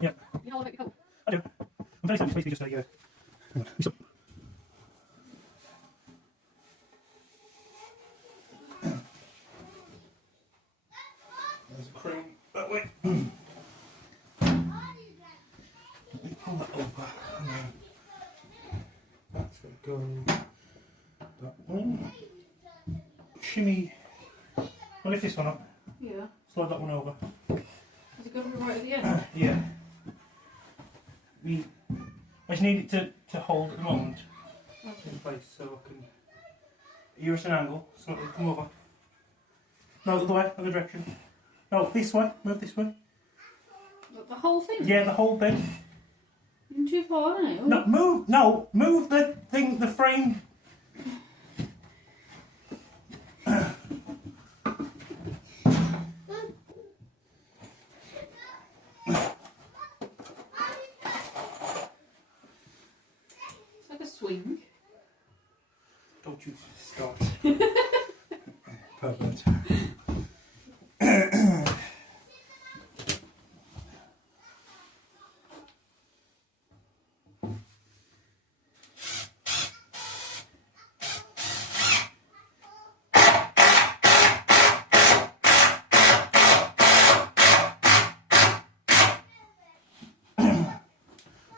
Yeah. You know, like, I do. I'm very basically just a, hang on, he's up. There's a crane that way. Let me pull that over. And then that's going to go that one. Shimmy. Well, lift this one up. yeah. Slide that one over. Is it going to be right at the end? Yeah. I just need it to hold at the moment. Okay. In place so I can. You're at an angle, so it'll come over. No, the other way, other direction. No, this way, move this way. The whole thing? Yeah, the whole bed. You're too far now. No, move the thing, the frame. It's like a swing. Don't you start. Perfect.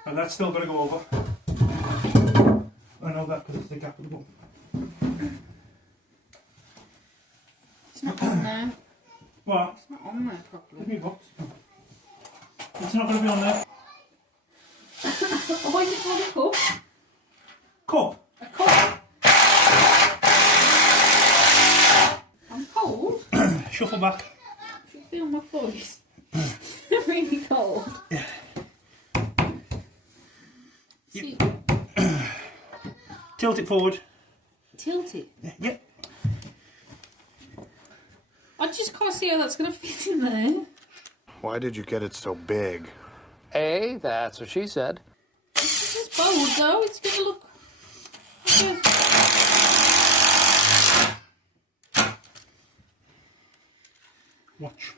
And that's still got to go over. I know that because it's the gap of the bump. It's not on there. What? It's not on there properly. Give me a box. It's not going to be on there. Oh, why is it called a cup? Cup. A cup? I'm cold. Shuffle back. I should feel my voice. Really cold. Yeah. See, Tilt it forward. tilt it. Yeah. I just can't see how that's going to fit in there. Why did you get it so big? Hey, that's what she said. It's just bold though. It's going to look like Watch.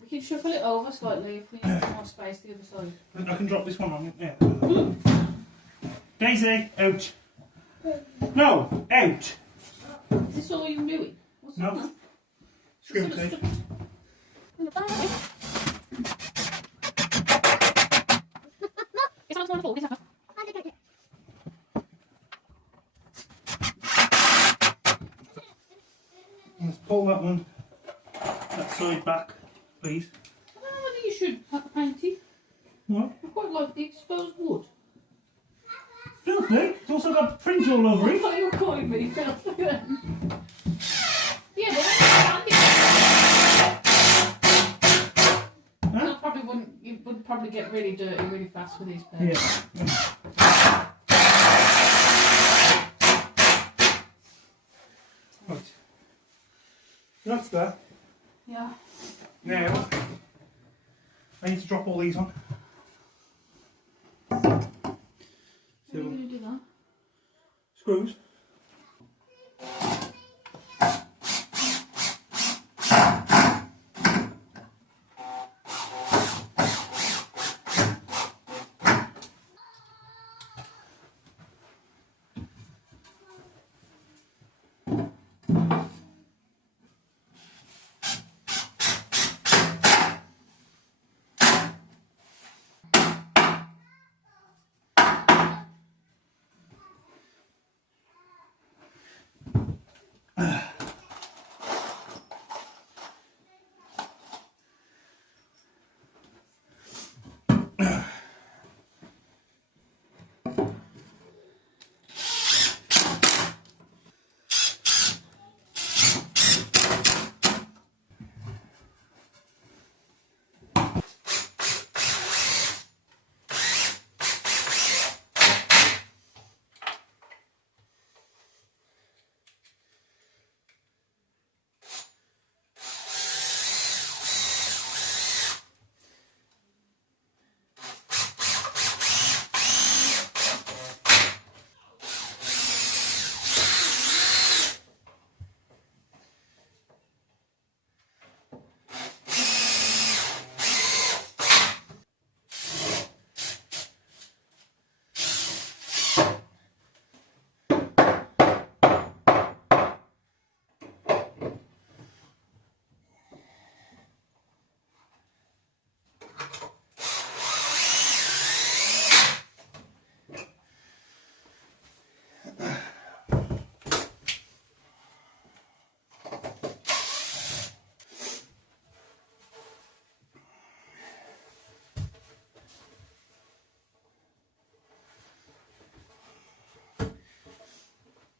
We can shuffle it over slightly if we need more space the other side. I can drop this one on. Yeah. Daisy, out. No, out. Is this all you're doing? What's No. on that? Screw Sort of tape. It sounds wonderful. This happens. Let's pull that one. That side back, please. I don't know whether you should have a painting. What? I quite like the exposed wood. Filthy. It's also got print all over I it. thought you were calling me filthy then. Yeah, but Huh? that probably wouldn't. You would probably get really dirty really fast with these pairs. Yeah. Right. That's that. Yeah. Now, I need to drop all these on. How are you going to do that? Screws.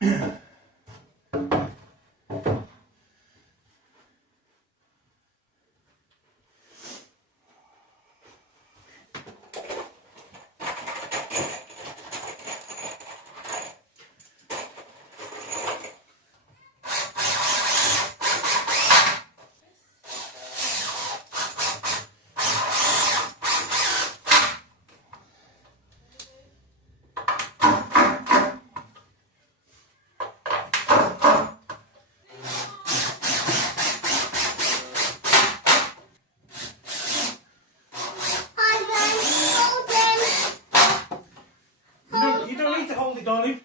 You don't need to hold it, darling.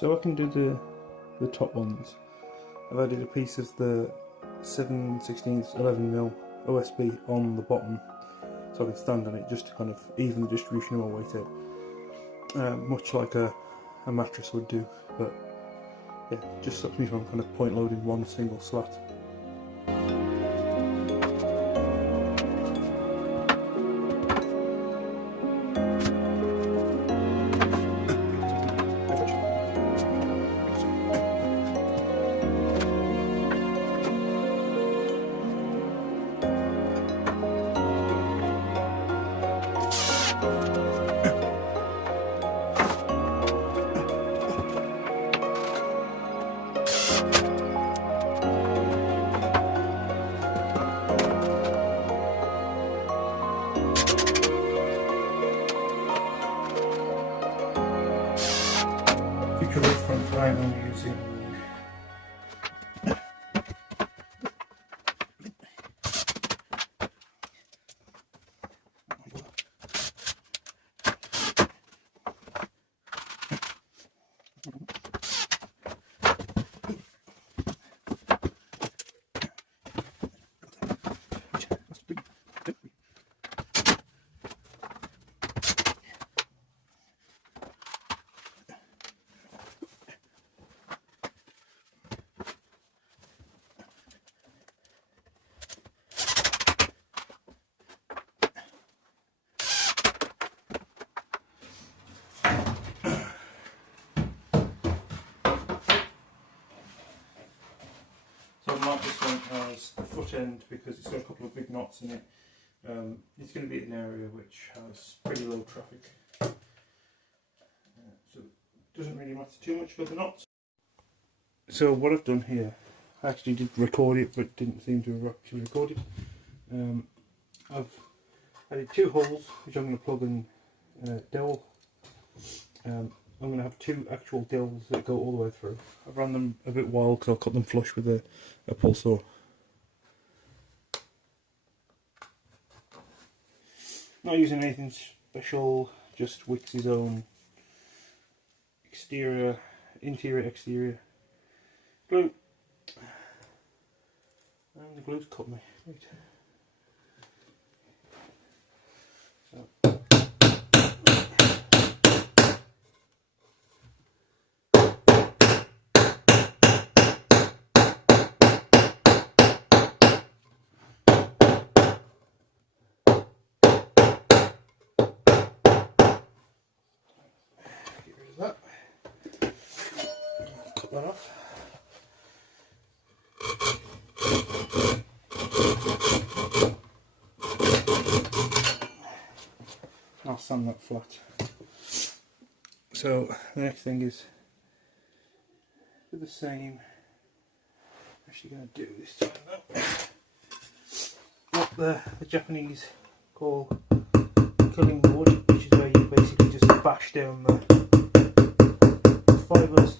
So I can do the top ones. I've added a piece of the 7/16 11mm OSB on the bottom so I can stand on it just to kind of even the distribution of my weight out. Much like a mattress would do, but yeah, just stops me from kind of point loading one single slat. Future reference, I am using So I marked this one as the foot end because it's got a couple of big knots in it. It's going to be an area which has pretty low traffic, so it doesn't really matter too much for the knots. So what I've done here, I actually did record it but didn't seem to have actually recorded. I've added 2 holes which I'm going to plug in dowel. I'm going to have 2 actual dowels that go all the way through. I've run them a bit wild because I'll cut them flush with a pull saw. Not using anything special, just Wix's own interior, exterior glue. And the glue's cut me. Right. So. Get rid of that. Cut that off. I'll sand that flat. So the next thing is do the same. I'm actually going to do this time though. What the Japanese call killing wood, which is where you basically just bash down the fibres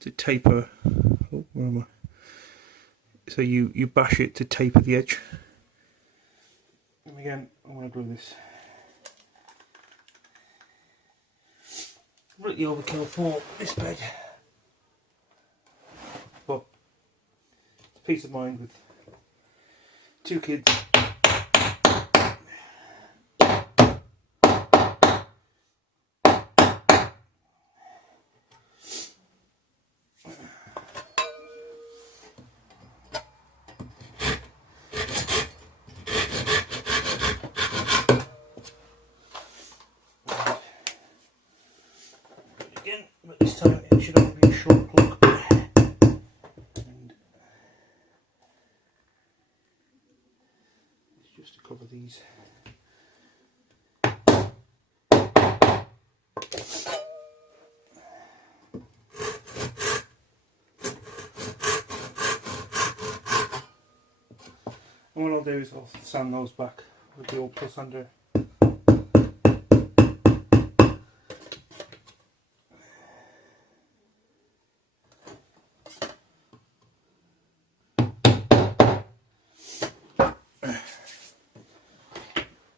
to taper. Oh, where am I? So you bash it to taper the edge. And again, I'm going to glue this. Completely overkill for this bed, but peace of mind with 2 kids. Again, but this time it should only be a short plug. And it's just to cover these. And what I'll do is I'll sand those back with the old plus sander.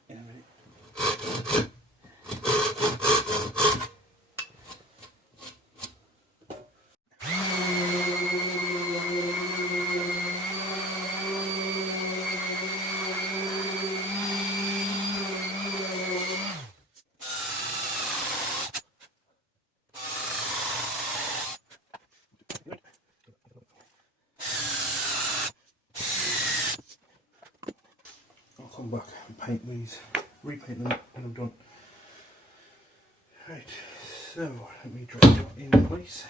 In a minute. I'll come back and paint these, repaint them when I'm done. Right, so let me drop that in place.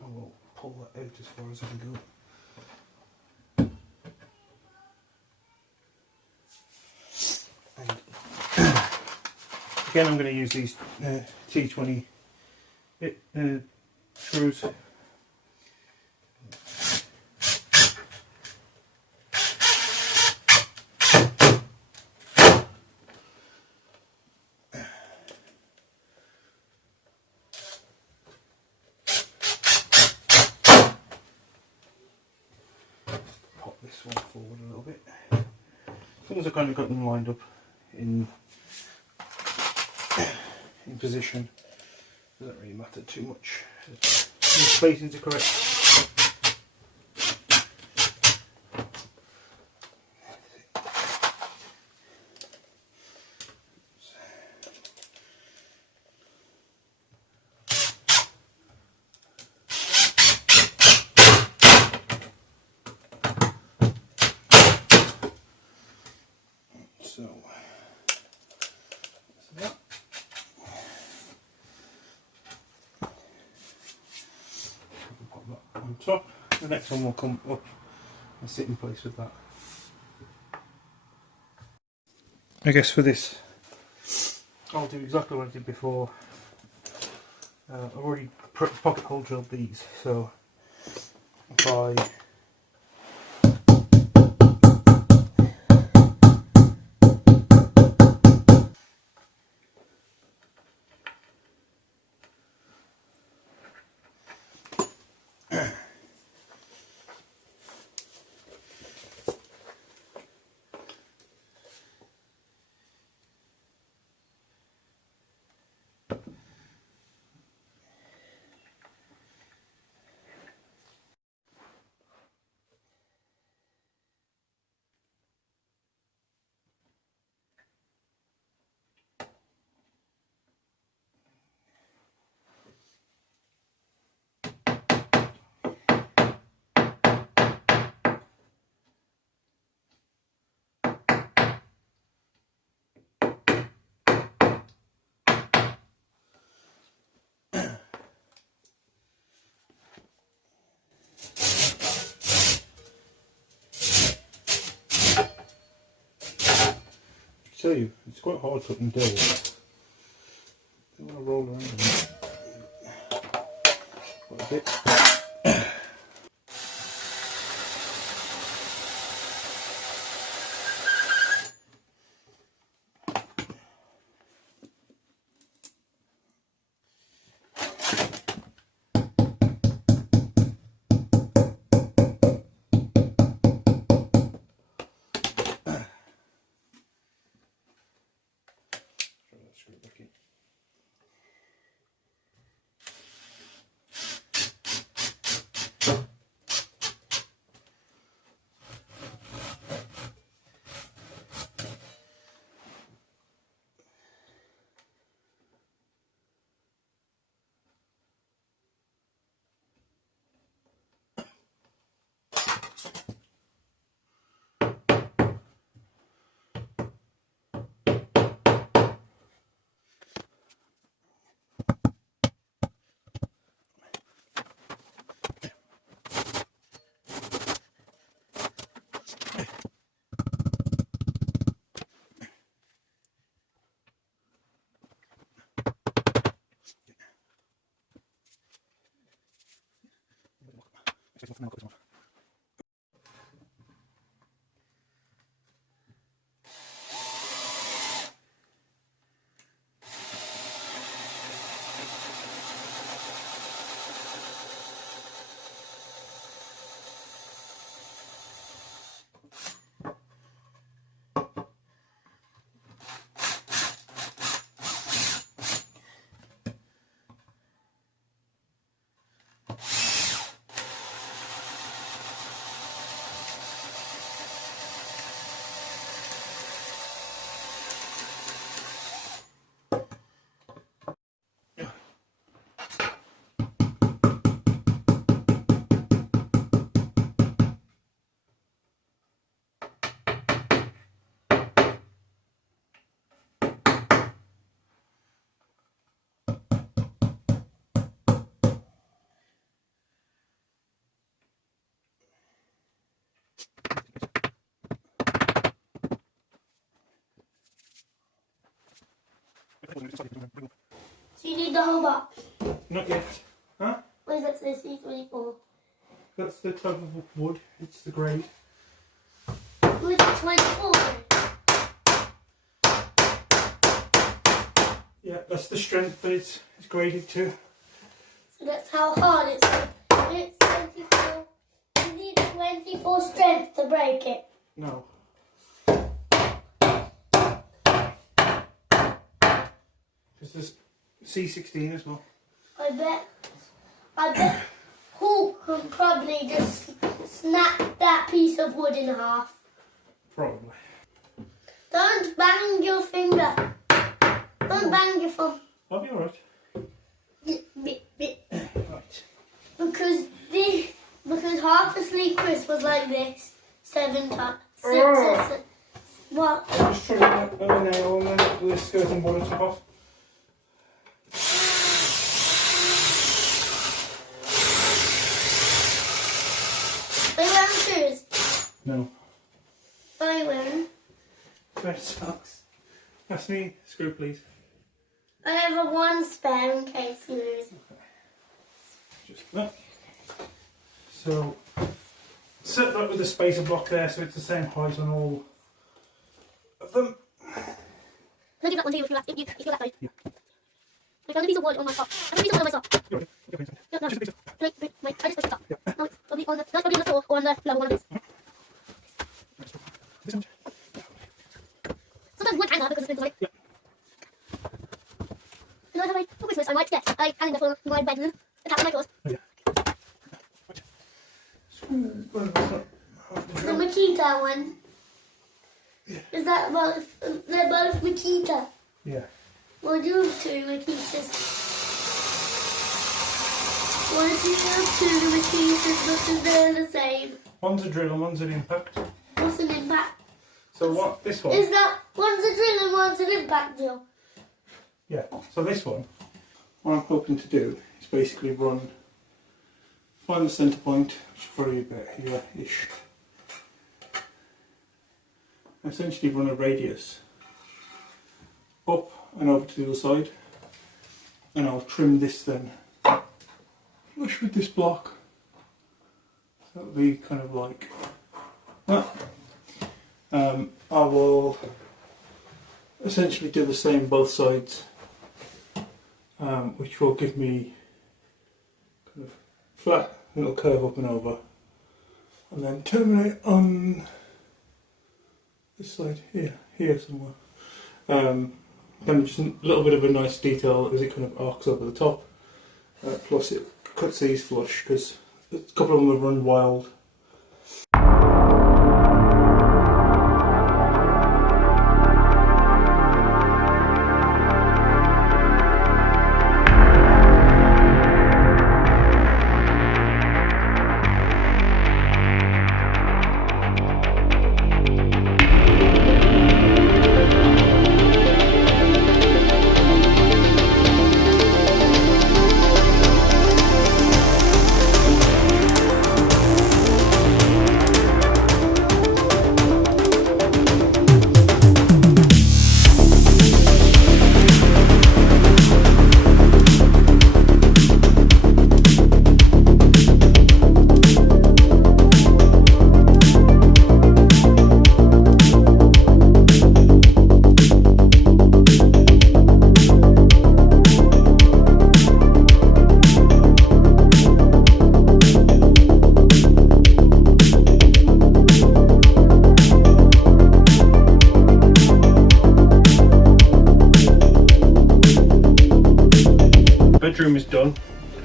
I will pull that out as far as I can go. And again, I'm going to use these T20 screws. Pop this one forward a little bit. As long as I've kind of got them lined up in position, doesn't really matter too much. The spacings are correct. So that's that. Pop that on top. The next one will come up and sit in place with that. I guess for this, I'll do exactly what I did before. I've already pocket hole drilled these, so if I tell you, it's quite hard cutting dough. I want to roll around quite a bit. Screw it back in. So you need the whole box? Not yet. Huh? What is that say C24? That's the type of wood. It's the grade. What is it 24? Yeah, that's the strength that it's graded to. So that's how hard it's. It's 24. You need 24 strength to break it. No. Because there's C16 as well. I bet Hulk can probably just snap that piece of wood in half. Probably. Don't bang your finger. Don't bang your thumb. I'll be alright. Right. Because half a sleep crisp was like this 7 times. What? I'm just trying to get a nail on the skirting board and top off. Are you wearing shoes? No. Are you wearing? Red socks. Pass me a screw, please. I have one spare in case you lose it. Just that. So, set that with the spacer block there so it's the same height on all of them. Can I give that one to you if you like that? Yeah. I found a piece of wood on my sock. I found a piece of wood on my sock. You're okay. You're okay. No, no. Just a piece of- Wait, I just pushed it up. No, it's probably on the floor or on the level one of these. This one. Sometimes wood hang up because it's like. Yeah. You know, for Christmas I might get a calendar for my bedroom attached to my clothes. Oh, yeah. The Makita one. Yeah. Is that both? They're both Makita. Yeah. Well, you have 2 Makitas. Why do you have 2 Makitas because they're the same? One's a drill and one's an impact. What's an impact? So what? This one? Is that one's a drill and one's an impact drill? Yeah. So this one, what I'm hoping to do is basically find the centre point, which is probably about here-ish. Essentially run a radius up and over to the other side, and I'll trim this then flush with this block, so it'll be kind of like that. I will essentially do the same both sides, which will give me kind of flat little curve up and over, and then terminate on this side here somewhere. Kind of just a little bit of a nice detail as it kind of arcs over the top. Plus it cuts these flush because a couple of them have run wild.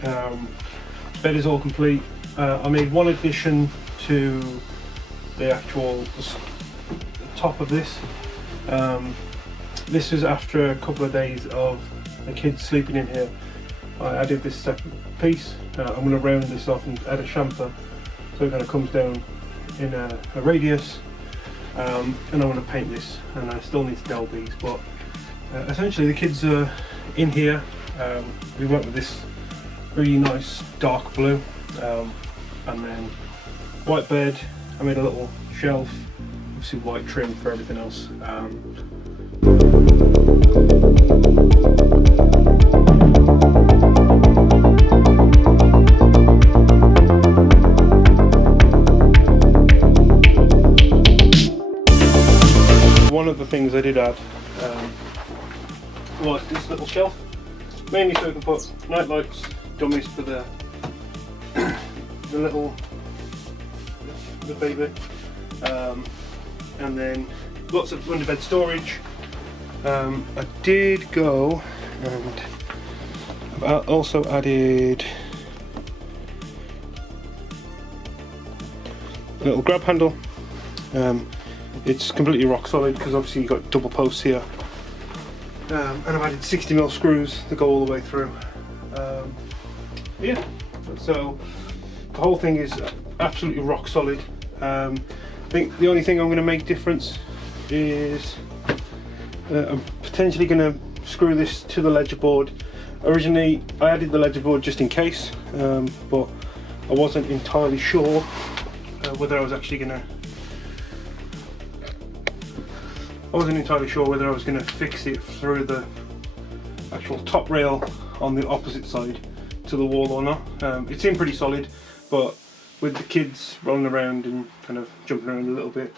Bed is all complete. I made one addition to the actual top of this. This was after a couple of days of the kids sleeping in here. I added this second piece. I'm going to round this off and add a chamfer so it kind of comes down in a radius, and I'm going to paint this, and I still need to dell these, but essentially the kids are in here. We went with this really nice dark blue, and then white bed. I made a little shelf, obviously white trim for everything else. One of the things I did add was this little shelf, mainly so I can put night lights, dummies for the baby, and then lots of underbed storage. I did go and I've also added a little grab handle. It's completely rock solid because obviously you've got double posts here, and I've added 60mm screws that go all the way through. Yeah, so the whole thing is absolutely rock solid. I think the only thing I'm going to make difference is I'm potentially going to screw this to the ledger board. Originally I added the ledger board just in case, but I wasn't entirely sure whether I was actually going to fix it through the actual top rail on the opposite side to the wall or not. It seemed pretty solid, but with the kids rolling around and kind of jumping around a little bit,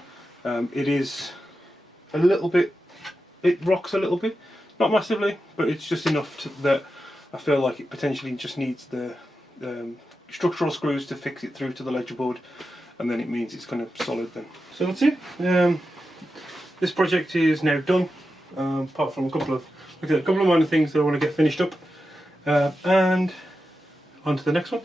it rocks a little bit, not massively, but it's just enough that I feel like it potentially just needs the structural screws to fix it through to the ledger board, and then it means it's kind of solid then. So that's it. This project is now done, apart from a couple of minor things that I want to get finished up, and on to the next one.